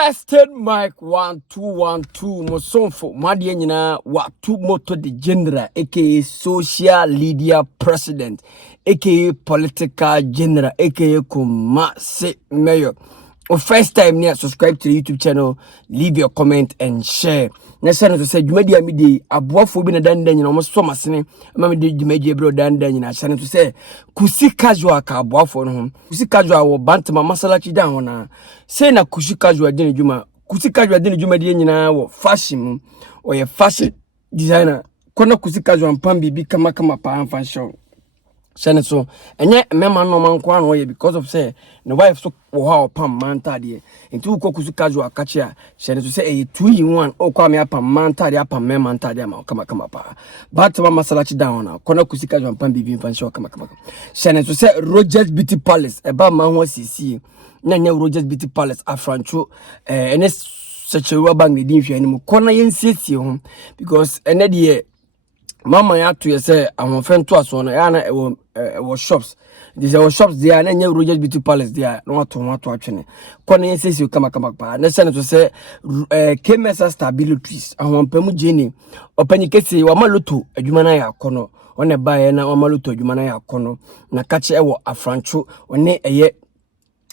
Tested mic 1212 Mosonfo Madi nyina wa two moto the general aka social media president aka political general aka Kumasi mayor. First time near subscribe to the YouTube channel, leave your comment and share. Next time to say Jumedia midi abuafo bi na dan dan nyina almost so masene ma me de Jumedia bro dan dan nyina channel to say kusi casual ka abuafo no ho kusi casual wo bantama masalachi dan ho na say na kusi casual de Juma kusi casual de Jumedia nyina wo fashion or ye fashion designer kona kusi casual pambi bi kama pa fashion Shane so enye mema no man kwa no ye because of say the wife so wo ha opam manta de nti ko kusu casual akachi a shane so say e 2 in 1 o kwa me apam manta de apam mema manta de ma kama pa but ma masalachi down na kona kusu casual pam bibi fan show kama shane so say Rogers Beauty Palace e ba ma ho sisi na nya Rogers Beauty Palace afrancho ene sechewa bang de din hwe ni mu kona yensiesie ho because ene de Mama ya to say I'm friend to us on was shops. These are shops there and Rogers Beauty Palace there. No to actually. Kone says you come pa. Next to say KMS stabilities. I want pemu Jenny. Open kesi wa maluto adwumana ya kono. One buy na wa maluto adwumana ya kono. Na kache ewo afrancho one eye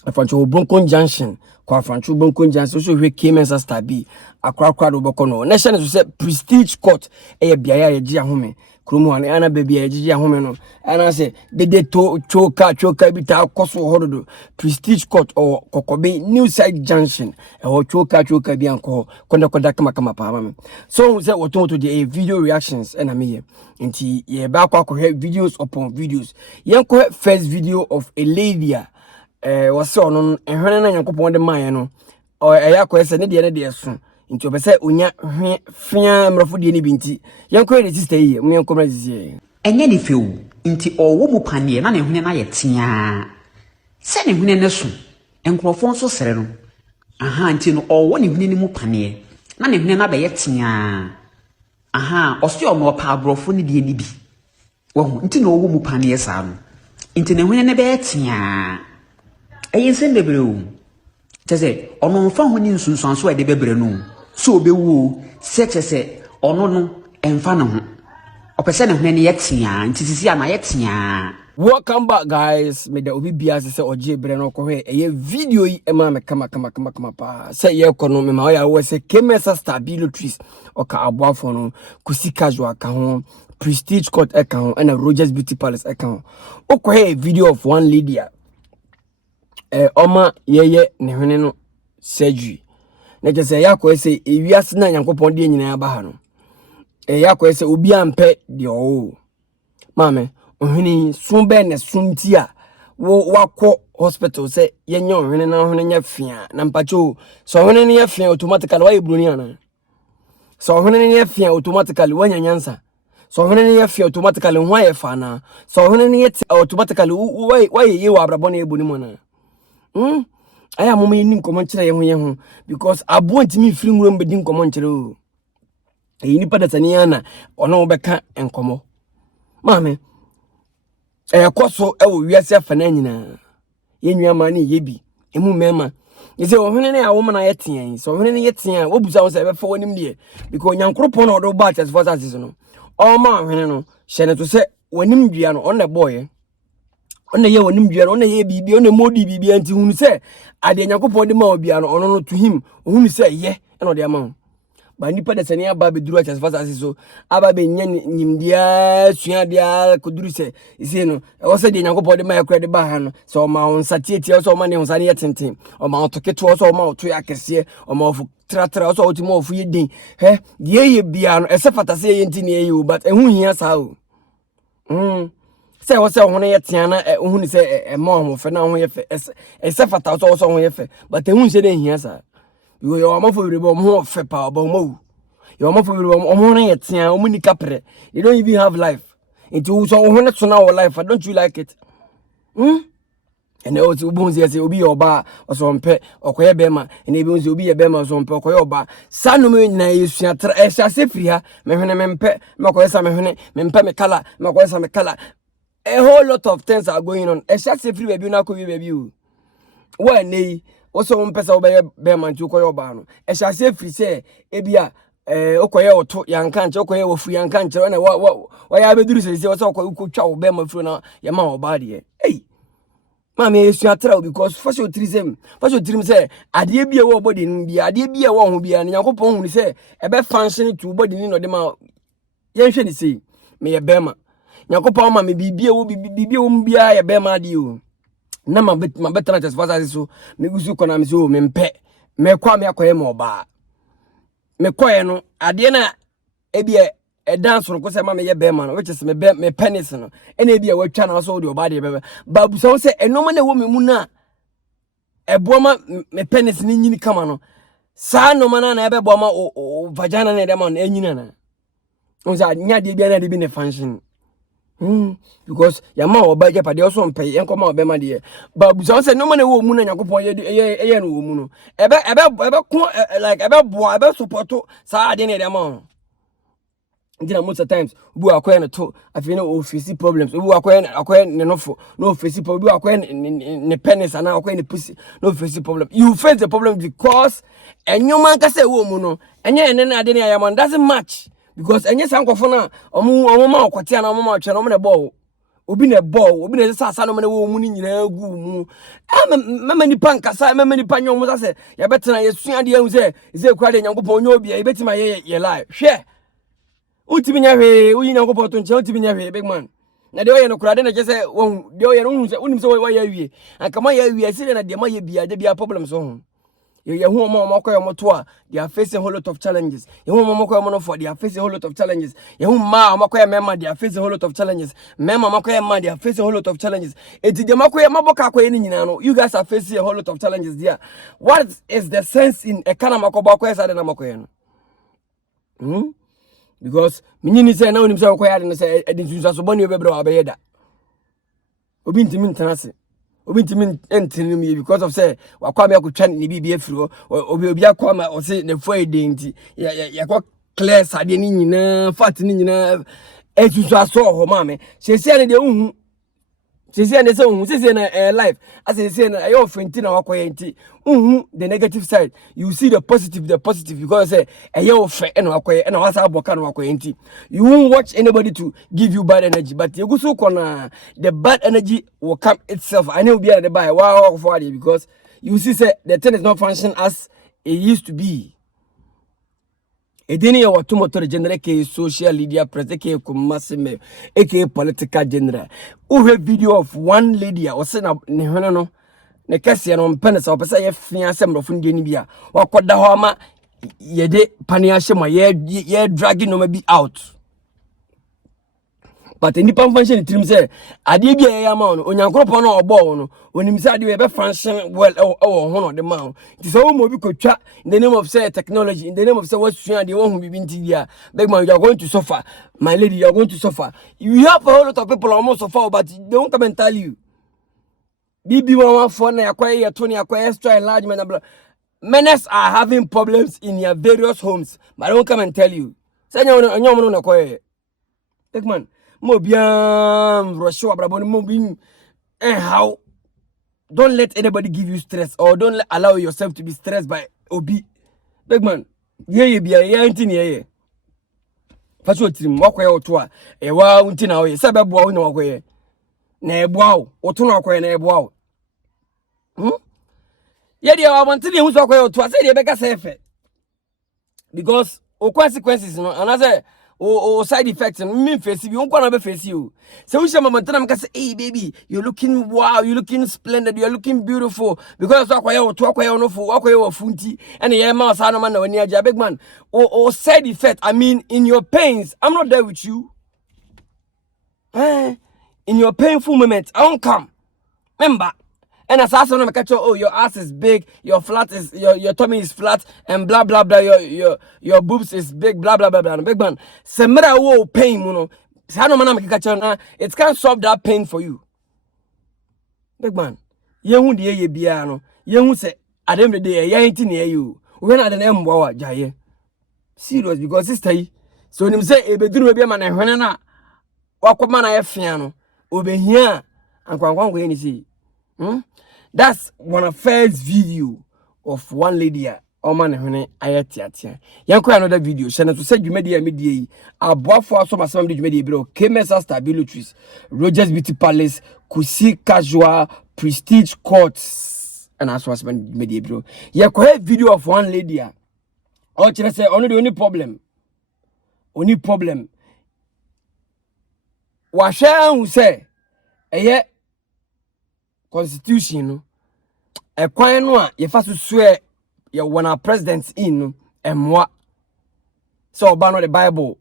afrancho Bronco Junction. Kwa Franchu Bonko Janso so we KMS stabi akwa do bokono nation to say prestige court e biaya ye gia home kromo an ana baby ye gia home no ana say de to choka bi ta koso hododo prestige court or kokobe new side junction e ho choka bi anko konda kama pa mama so say woto to the video reactions and me nti ye ba kwa videos upon videos yen ko first video of a lady was on ehwene na Yankopon de man no o yakọ ese ne de so nti obese onya fia mrofo de ni binti yanko re sister yi me yanko mra sisi enye ni fewu nti owo mu panie na ne hwene na yetia se ne hwene ne so enkrofo nso sere no aha nti no owo ne hwene ni mu panie na ne hwene na be yetia aha oso no pa abrofo ne de ni bi wo nti no owo mu panie sa no nti ne hwene ne be yetia Ayen bebre o tese ono mfa ho ni nsunsuanso e de bebre no so obewu se tese ono no emfa ne ho opese ne hene ne yetia ntisisi ama yetia. Welcome back guys, me da obi bia se oje bre no ko he eye video yi ema me kama pa se ye kono me ma ya wo se KMS stabilities o ka aboafo no kusi casual ka ho prestige court e ka ho na Rogers Beauty Palace e ka ho o ko he video of one lady Oma yeye ne hwene no surgery na je se yakọ ese ewiase na Yankopon de nyina aba ha no yakọ ese obi ampe de o mame ohwene sunbe ne sunti a wakọ hospital se yenye ohwene na ohwene nya fia na mpacho so ohwene ne ya fia automatically wa ebroni ana so ohwene ne ya fia automatically wanya nyansa so ohwene ne ya fia automatically ho aye fa na so ohwene ne automatically wa ye wa abrabọ na eboni mo na aya mama yenim komonchira ye ho because abo ntimi firi nguro mbedi nkomonchira o eyi nipa da tani ana ono beka enkomo mame koso ewo wiase afana nyina yenua ma ne yebi emu mema yese ohwene ne awo na yetean so ohwene ne yetean wobusa wo se be fa wonim de because nyankropon na odo ba chase for assassin no o ma ohwene no hye ne to se wonim dua no on na boy ona ye wonim duare ona ye bibi ona modi bibi anti hunu se ade Yankopon de ma obia no ono no to him hunu se ye eno de ama ba nipa de sene aba be duru achas fasa so aba be nya nyimdia sua dia koduru se ise no o se de Yankopon de ma yakra de ba ha no so o ma on satietie so o ma ne on sane ye tenten o ma otoketo so o ma oto yakese o ma ofu tratra so o ti ma ofu ye din he de ye bia no ese fata se ye ntini ye o but ehun hia sa o say what's on ye tiana ehun say mo fe na ho ye fe ese fata so ho ye fe but ehun say den hia sa you your mo for rebo mo fe pa ba mo your mo for rebo mo na ye tia o munika pre you don't even have life into so ho na to na life don't you like it and o ti ubun say obi oba so mpe okoye bema and ebi unzi obi ye bema so mpe okoye oba sanu me nyina yesua tra se firi ha me hwene me mpe me okoye sa me hwene me mpe me kala me okoye sa me kala. A whole lot of things are going on. Except if you baby na ko baby o. Why nei also on pesa obey beman to koyo ba no e sha se free say e bia okoye oto yanka nche okoye wofu yanka nche na wa ya beduru se se okoye ukotwa wo bema furu na ya ma oba de eh mama yesu atra because first you trim say ade bia wo body ni bia ade bia wo ho bia na yakopon hu ni say e be function to body ni no de ma yen hwe ni say me ye bema yakopon ma me bibia wo bia ye bema de o na ma betra tes fasa so me gusu kona me so me mpe me kwa me akoye mo ba me koye no ade na ebia e dance no ko se ma me ye bema no which is me penis no ena ebia watwa na so de oba de bebe babu so se enoma na wo me mu na ebo ma me penis ni nyini kama no sa no ma na ebe bo ma o vagina na de ma na enyina na o za nya de bia na de bi ne function because ya ma oba je pade so mpe yen ko ma oba ma de babu so se no ma na wo mu na yakopon ye no wo mu no ebe like ebe bo ebe support sa ade ne de ma most of the times we are going to I know face problems we are going no face problem we are going ne penis and now going pussy no face problem you face the problem because and your man can say woman no and then I didn't doesn't match because and yes uncle for now omo ma okwati na omo ma twa na omo ne ball obi ne sasa no me wo mu ni nyina gu mu mama ni pankasa mama ni panyo mu sase ya betena yesu ade hu se kura de nyankopon nyo obi ya betima ye lie hwe Ultimate way, we know about to ultimate big man. Now the way no crowd and I just say, well, the way you say why you and come here, we are sitting at the Maya be a problem so. You home Moko Motua, they are facing a whole lot of challenges. You home Moko Monofor, they are facing a whole lot of challenges. You home Ma Moko Mema, they are facing a whole lot of challenges. Mema Moko Ma, they are facing a whole lot of challenges. It's the Moko Maboka, you guys are facing a whole lot of challenges there. What is the sense in a kind of Makobako as I don't know? Because minini say na onim say okoya de say edinsunsa so boni obebere wa beyeda obi ntimi ntanase obi ntimi entinim ye because of say wakwa me akotwa ne bibi afiro obi akwa ma o say ne fo edenti yakwa clear sade ni nyina fat ni nyina edinsunsa so ho ma me sese ne de unhu sese ne say unhu sese na life as sese na ayo fenti na wakoya enti unhu the negative side you see the positive because say ayo fe na wakoya na wasa aboka na wakoya enti you won't watch anybody to give you bad energy but you go so kona the bad energy will come itself I know be at the buy wow for it because you see say the thing is not function as it used to be. Edini ya watu motor general ke social media press ke kumasime eke political general. Uhe video of one lady o se na ne hono no ne kese no mpene sa opesa ye fia asem rofo ndie ni bia wakoda ho ama ye de pane ahye ma ye dragging no ma be out. But any function trim say ade bia ye ama no onyankropon no obo no onim say ade we be function well ho no de ma it is all mo bi kotwa in the name of say technology in the name of say what suan de won bi binti dia big man you are going to suffer my lady you are going to suffer you have a whole lot of people almost suffer but they won't come and tell you bibi one for na yakwaye ye to na yakwaye extra enlargement and menace are having problems in your various homes but I won't come and tell you say nyom no kwaye big man mo biam rusho abrabo mo bin how don't let anybody give you stress or don't allow yourself to be stressed by obi big man ye bia ye ntini ye faso tirim wakoye oto a wa unti na oye sabe boa wo na wakoye na eboa wo oto na wakoye na eboa wo ye dia wa mantini hu so wakoye oto a say dia beka sefe because o consequences no and I say o side effects and me face you won't gonna be face you. So we say mama tell say hey baby you're looking wow you're looking splendid you're looking beautiful because akwaya to akwaya no fo akwaya funti and ye ma sa no man na wani aja big man o side effect I mean in your pains I'm not there with you in your painful moments I won't come remember. And as I saw them catch oh your ass is big, your flat is your tummy is flat, and blah blah blah your boobs is big, blah blah blah blah. Big man, semera wo pain, you know. Say no man catch on it can't solve that pain for you. Big man, ye hu de ye bia no, ye hu say at the end of the day ye ain't near you. When at the end wa jaye. Serious because sister yi. So nim say e beduru be man ehwene na wakoma na ye fia no. Obehia ankwankwan ko ye ni see. That's one of first video of one lady man hone ayetiatia. Yanko another video. Shana to say media media. Aboafo aso masam de media bro. KMS Stabilities. Rogers Beauty Palace. Kusi Casual Prestige Courts. And as was media bro. Yanko video of one lady. Oh, chile say only the only problem. Only problem. Washa who say constitution no. E kwan no a ye fa so swear ye wona president in no emwa so oba no the bible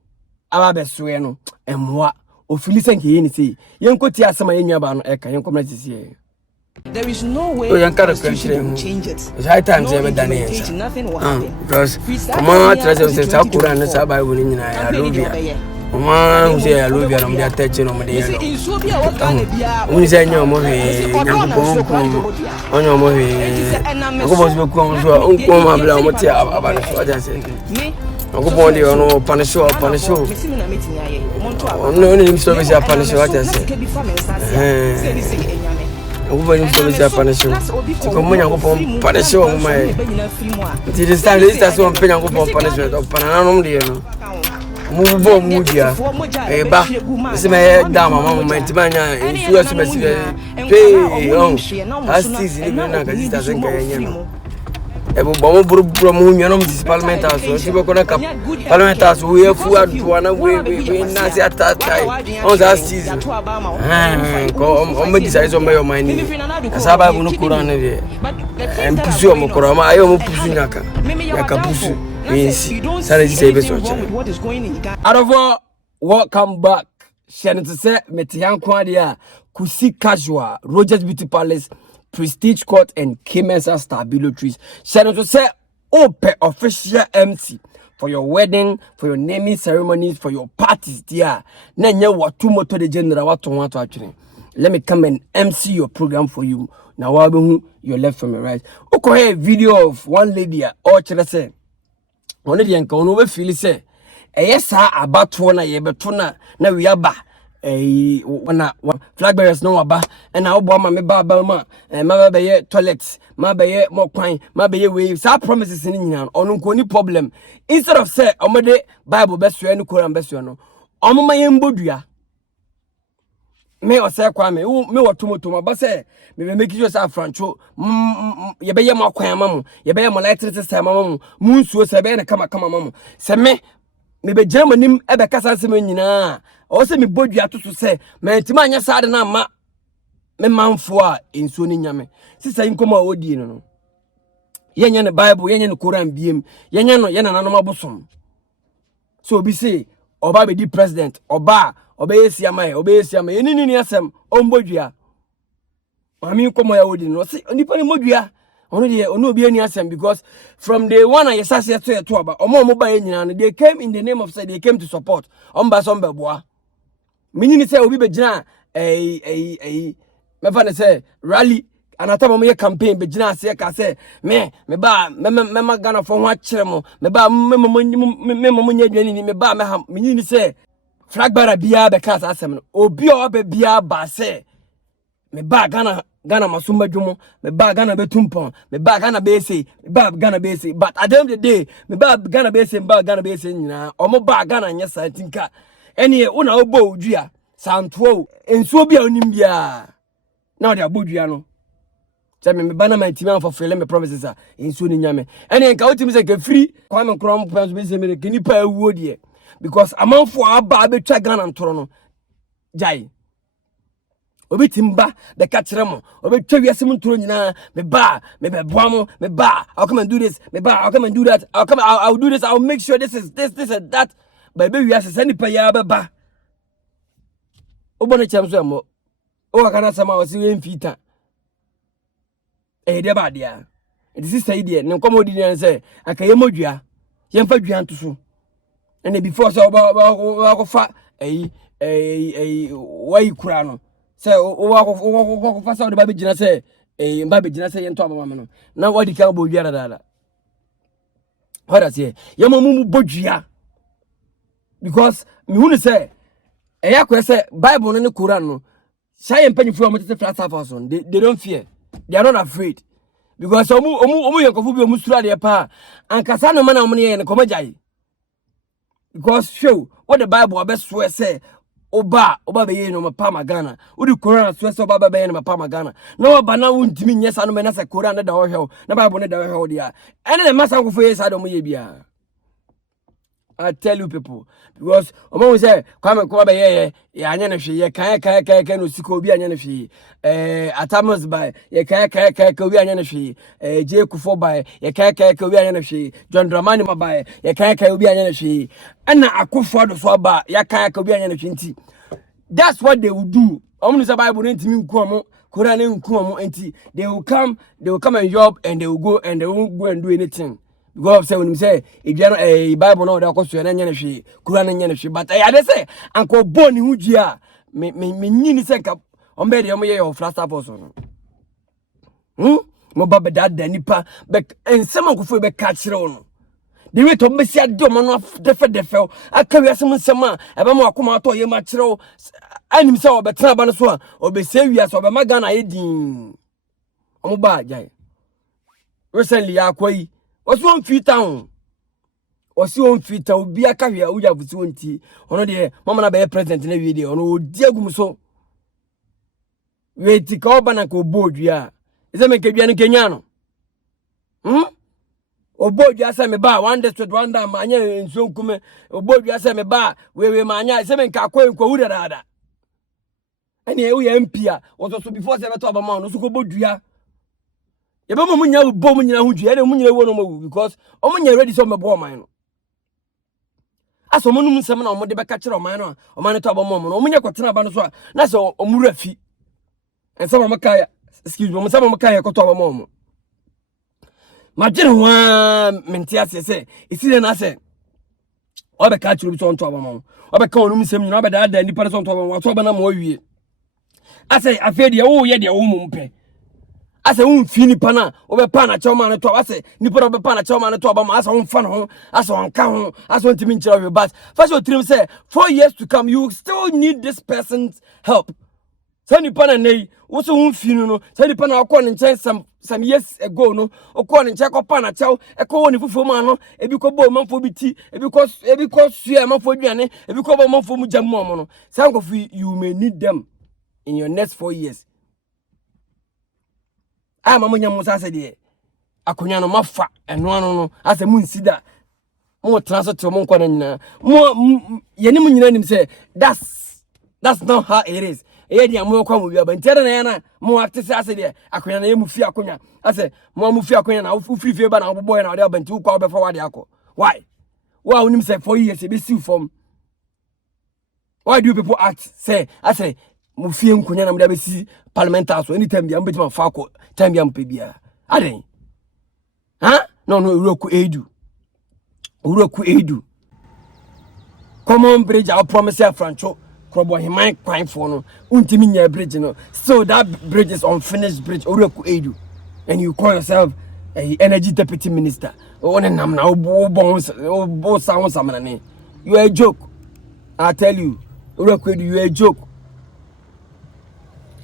aba be swear no emwa ofili senke ye ni sei yenkoti asema ye nwa ba no e kan yenkom na sisi. There is no way the constitution will change it. It's high time no to change, nothing will happen. Because Mama Teresa says Quran na sa Bible ni na ya lobia. Mama say ya lobia na mdia teche no mdia no. In so bia what can bia. Uni say nyo mo he nyankopon onyo mo he. Akobos be ku on so onko ma bla mo ti aba no so aja say. Me Akobon de ono punish. No ni so be say punish aja say. Everybody follows Japanese. Come on, go for punish on my. This time, this is one penny go for punishment of Pananum. Move on, Mudia. A back. This is my dam, Mamma, my Timania, and you are to pay on. As this is not doesn't get Ebo bomo bro mu nyanom dis parliamenters so si boko na kap parliamenters we fuad to ana we na si atatai on that season ko o me decide so me your mind asaba bu no kura na de em pusu o mo kura ma ayo mo pusu nyaka yaka pusu yes sare say be so che arofo welcome back share to say metian kwa dia Kusi Casual Rogers Beauty Palace Prestige Court and KMS Stabilities. Shall to say open official MC for your wedding, for your naming ceremonies, for your parties, dear. Nanya what two motor the general what to want to actually. Let me come and MC your program for you. Now I'll be your left from your right. Okay, video of one lady or say one lady and come over feel say yes about one yebetuna na we are back. Wana flag bearers no aba and I Obour me ba ma ma be ye toilets ma be ye mo kwan ma be ye we sa promises ni nyina ono nko ni problem instead of say omode bible be so no Quran be so no omo ma ye mbodua me o say kwa me wotomotomo ba say me be make sure say francho ye be ye mo kwan amamu ye be ye mo light system amamu mu nsuo say be na kama amamu say me be germanim e be kasa se me nyina o se me bodua to so se mantima anya saade na ma me manfo a enso ni nyame sisa inkoma odi no yenye ne bible yenye ne Quran biem yenye no ye nananom abosom so obi say oba be di president oba yesi amaye ni asem ombodua mami inkoma ya odi no se onipa ne modua ono de ono obi ani asem because from day one I sase to aba omo ba nyina no they came in the name of say they came to support omba so mbeboa minini say obi be gina me fa ne say rally anatama mo ye campaign be gina say ka say me ba me Ghana for ho akere mo me ba me mo nya dwani ni me ba me ha minini say flag bearer bia be ka asem no obi o ba bia ba say me ba Ghana masumba jumo me ba Ghana betumpon me ba Ghana be say but at the end of the day me ba Ghana be say nyina omo ba Ghana nya santinka ene una obo odua santuo ensuo bia onim bia na ode abodua no say me ba na mantima for fele me promises a ensuo ni nyame ene nka otimi say ka free kwa me krom plans be say me ke nipa awuo de because amanfo aba betwa Ghana ntoro no jai obi timba the katremo obi twa wiase mu ntoro nyina me ba me beboa mo me ba I'll come and do this me ba I'll come and do that I'll do this I'll make sure this and that but be wiase send pa ya beba obo ne chamso amo o kana sama wasi we mfita de ba dia it is say dia ne nkomo di ne say akaye modua ye mfa dua ntoso and before so ba fa why kura no say o fa sa o de ba be gina say mba be gina say ye nto abama no na wadi ka bo dua dada what say ye mamu bodua because me hu ne say eya ko say bible no ne Quran no shy empanyifu o mo tete flat house on they don't fear They are not afraid. Because omu yakofu bi omu sura de pa ankasa no mana omu ne komajai. Because show what the Bible best swear say oba be ye no mapa magana. Udi Quran swear say oba be ye no mapa magana. No oba na wuntimi nyesa no me na say Quran na da wo hwe na Bible ne da wo hwe dia. Ene le masa nkofo ye sa do mo ye bia. I tell you people, because omo say kwame ko be ye anya na hwe ye kan no siko obi anya na hwe atamos by ye kan obi anya na hwe je kufo by ye kan obi anya na hwe John Dramani ma by ye kan obi anya na hwe ana akufo do so ba ye kan obi anya na hwe nti that's what they will do. Omo say Bible ntimi nku omo Quran nku omo nti they will come and job and they will go and they won't go and do anything. Because say when you say if you Bible no da koso na nyane hwe Quran nyane hwe but I dey say anko boni hu dua me nyini say ka ombe de omoye your flash apostle no mo baba da nipa be ensem ankofo be ka kire wo no de we to mesi ade omo no defe aka wi asem nsem a ebe mo akoma to ye ma kire wo anim say obetena ba no so a obese wi aso obe magana edin omo ba jai recently akwai What's one feet town? What's one feet town? Be a carrier, we have one tea. On the Mamma be present in a video. On Diagum so. Wait, take up and go board, ya. Is that make a Kenyano? O board, ya say me bar, one day to one down, mania, and so come. O board, ya say me bar, where mania, seven cacquo and coda. And here we empia, was also before 7 to a man, so go board, ya. Yeba mo munya bo munya hu dua na munya wo no mo because o munya ready so mebo man no aso mo num nsem na o mo de beka kire o man no o man to abom mo no o munya kwotena ba no so na so o mu rafi ensem mo kai excuse me mo nsem mo kai kwato abom mo ma gire wa menti ase se isi na se o be ka kire bi so nto abom mo o be ka onum nsem nyina o be da nipa so nto abom wa to ba na mo awie ase afede wo ye de wo mo mpe ase unfini pana obepa na choma na to ase nipa obepa na choma na to ba ase unfa no ase onka ho ase ontimi nchira but first you trim say 4 years to come you still need this person's help say nipa na nei wo so unfini no say nipa na akọ nchen some years ago no okọ nchen ko pa na chew ekọ woni fufu ma no ebi ko bo manfo bi ti ebi ko sua manfo duane ebi ko bo manfo mu jam mo no say you may need them in your next 4 years. I mama nya musa se de akonya no mafa eno ano no ase mu nsida mo transport mo nkwa na nyina mo yeni mu nyina nim say that's not how it is e dia mo kwa mo bia ba ntere na ya na mo act se ase de akonya na ye mu fi akonya ase mo mu fi akonya na ufri fi ba na oboboy na de ba nti ukwa obefa wade akọ why unim say 4 years e be see from why do people act say ase mu fie nkonya na mda be si parliamentar so anytime bia mbetima fa ko time bia mpe bia aden no uroku edu common bridge I promise you francho krobo himan kwan for no untimi nya bridge no so that bridge is unfinished bridge uroku edu and you call yourself a energy deputy minister one nam na obo sound samana you are a joke I tell you uroku edu you are a joke.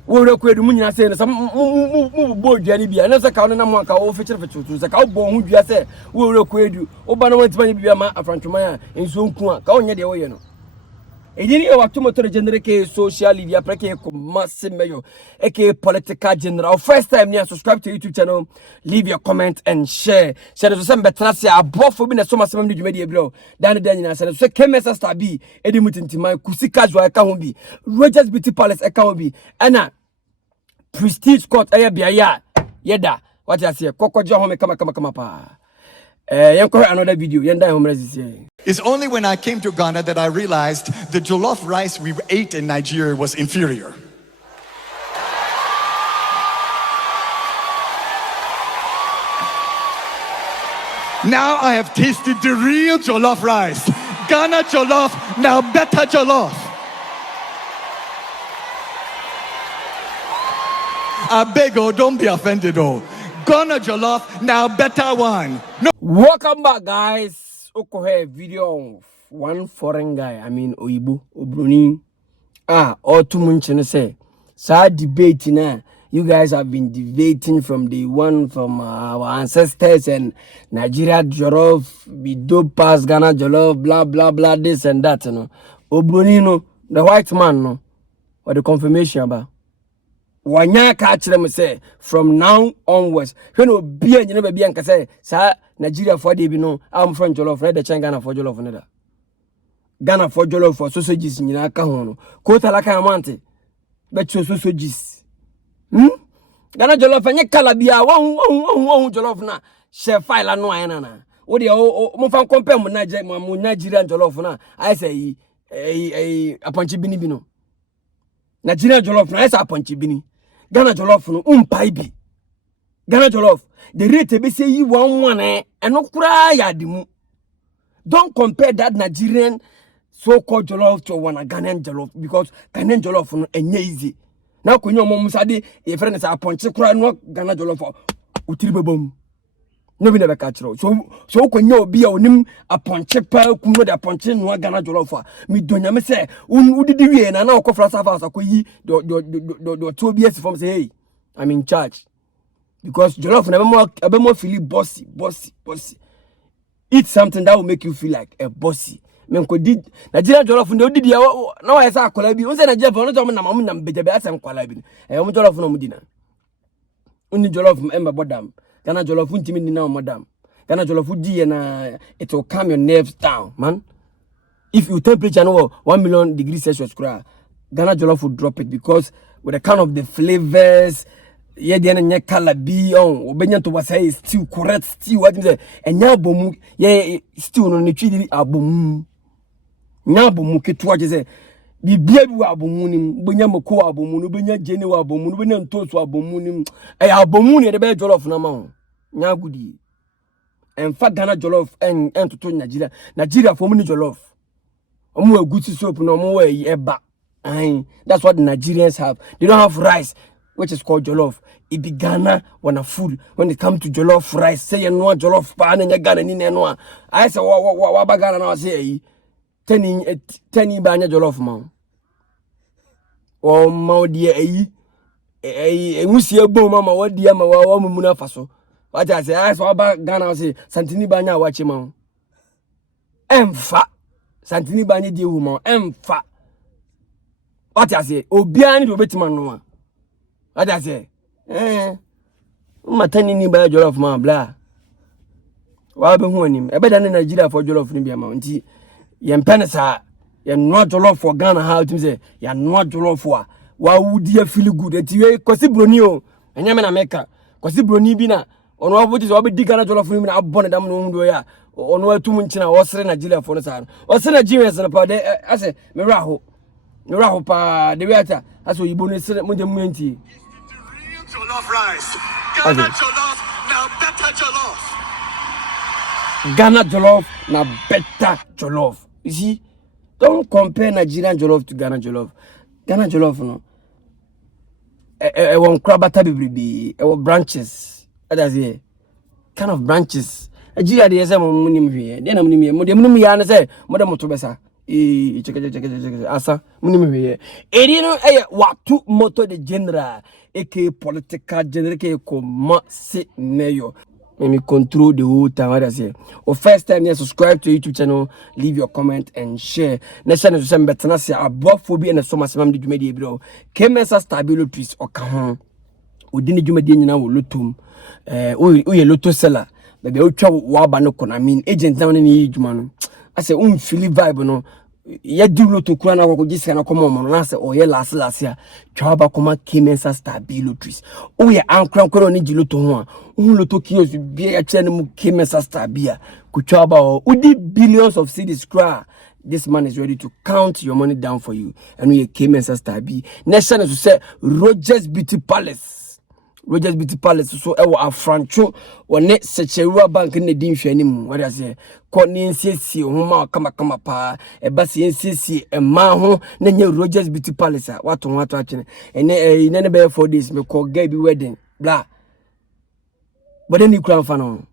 Wo rekwedi mu nyina se no mu bo duane bia na se ka no na mu aka wo fechire se ka wo bo hu dua se wo rekwedi wo ba no wantima bia ma afrantwoman a enso nku a ka wo nye de wo ye no edini e wato motor general ke social media preke ko massive mayor aka political general first time near subscribe to YouTube channel leave your comment and share so some better say abofo bi na so masem ni dwumadi ebro dan nyina so kemesa star bi edi mutintima kusi casual ka ho bi Rogers Beauty Palace ka ho bi ana prestige court aya bia ya yeda what you say kokojo ho me kama pa another video. It's only when I came to Ghana that I realized the jollof rice we ate in Nigeria was inferior. Now I have tasted the real jollof rice. Ghana jollof, now better jollof. I beg, oh, don't be offended, oh. Ghana jollof, now better one. No. Welcome back, guys. Okay, video of one foreign guy. I mean, Oyibo, Obroni. Or too much say. Sa debate na You guys have been debating from day one from our ancestors and Nigeria jollof, we do pass Ghana jollof, blah blah blah, this and that, you know. Obroni, the white man, no, or the confirmation about. Wanya catch them say from now onwards. You know, be and you never be and say, sir, Nigeria for the no, I'm from jollof, red the Ghana for jollof another. Ghana for jollof for sausages in Yakahono. Kota like I want it. Bet you sausages. Ghana jollof and Calabia, one jollof na. Chef file no anana. What do you move compare with Nigerian jollof na? I say a punchy binibino. Nigerian jollof na, I say a punchy bini. Ghana jollof no paibi. Ghana jollof. The rate be say you one and no cry yadimu. Don't compare that Nigerian so-called jollof to one Ghanaian jollof because Ghanaian jollof no easy. Now when your mom said a friend is a punch cry no Ghana jollof for utilibom. No be never catch road. So when you be onim a punch pa kuno da punch no Ghana jollof for me donya me say udi di we na ko flasa house akoyi do 2 years from say hey I'm in charge because jollof na be more feel bossy. Eat something that will make you feel like a bossy. Men ko did Nigeria jollof no did ya na wa yesa akola bi. Unse Nigeria for no to na mamu na beje be asem kwala bi. Mo jollof no mudina. Uni jollof emba bodam. Ghana jollof untimi ni na madam. Ghana jollof di na it will calm your nerves down, man. If you temperature no 1 million degrees Celsius Ghana jollof will drop it because with the kind of the flavors ye de na color bi on obenya to was say stew correct stew what me say enya abomu ye stew no ne twidi abomu nya abomu keto age say bibia bi wa abomu nim benya mako abomu no benya jeni wa abomu no benya ntoso abomu nim abomu ne de be jollof na ma ho nya gudi en fa Ghana jollof en toto Nigeria for mu jollof omo aguti soap no omo wa eba that's what the Nigerians have. They don't have rice which is called jollof. It be Ghana when a food when it comes to jollof rice say no jollof pan and Ghana ni no I say wa Ghana now say 10 banya jollof man o ma die musi ebo mama wa die ma wa mumuna faso what I say I say wa Ghana say santini banya wa chi man emfa santini banya die wu man emfa what I say obian ni do betima no what I say matani ni ba jollof man bla wa be hu anim e be dan Nigeria for jollof ni bia ma nti ye mpenesa ye no jollof for Ghana how tim say ye no jollof for wa wudi feel good enti we kosi broni o enya me na meka kosi broni bi na ono aboti so be di Ghana jollof ni na abone dam no hu do ya ono atum nchina wo sere Nigeria for no sa o sere Nigeria se na pa de ase me raho pa de wiata aso yibo no sere mo de mu enti Jollof rice. Ghana jollof, now better jollof. Ghana jollof, now better jollof. You see, don't compare Nigerian jollof to Ghana jollof. Ghana jollof, no. One crabata be branches. That's it. Kind of branches. Nigeria, they say, "Munim here." Then I'm here. Munim here. I say, "Madam Motobesa." Check. Asa, munim here. Edino, what two moto de general. Aka political general koma se neyo. Let me control the whole time. What I say. Or first time you subscribe to YouTube channel, leave your comment and share. Next channel to send better say above phobia and so much mam di jumedi bro. Kemesa stabilo twist or kahon. Udini jumedi nyina wo lotum. Uye loto seller. Baby utwa waba no kona mean agent down in the juma no. I say feel vibe no. Ya do loto kura na ko gisika na komo mo na say oye last ya twaba koma Kemesa stabilo twist. Uye ankran kono ni jiloto ho a. Loto kios bi ya twa mu Kemesa stabia. Kutwaba o udi billions of cedis kra. This man is ready to count your money down for you. And we Kemesa stabi. Next channel to say Rogers Beauty Palace. Rogers Beauty Palace so ewo afrancho one Secheruwa bank ne din hwani mu what I say ko ne nsiesie ho ma kama pa e ba se nsiesie e ma ho na nye Rogers Beauty Palace a wato ho ato akene ene ne be 4 days me ko guy bi wedding bla but then you crown fan on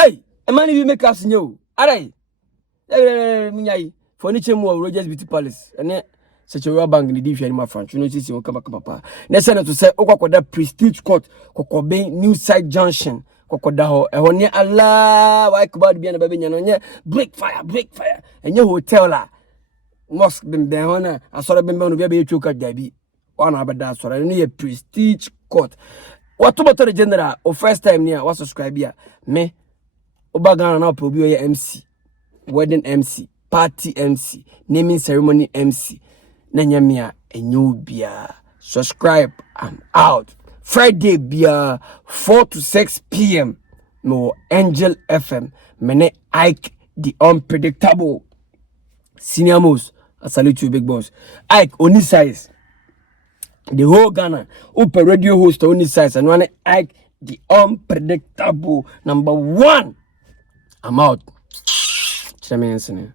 hey e man bi make us nye o arai munyai furniture mu Rogers Beauty Palace ene such a bank in the different my French. You know, this is come papa. Next to say, Okwada Prestige Court, Kokobe, New Side Junction, Kokodaho, a one Allah, why could be a baby, and break fire, and your hotel la. Mosque been there, I saw them on the baby choker, Debbie. One about that, so I need a Prestige Court. What about the general or first time near was subscribe here? Me, Obagana now probably MC, wedding MC, party MC, naming ceremony MC. Nanyamia and you bia. Subscribe, I'm out. Friday bia 4 to 6 p.m. No Angel FM. Mene Ike the unpredictable. Senior most. I salute you, big boss. Ike only size. The whole Ghana. Open radio host only size. And one Ike the unpredictable. Number 1. I'm out.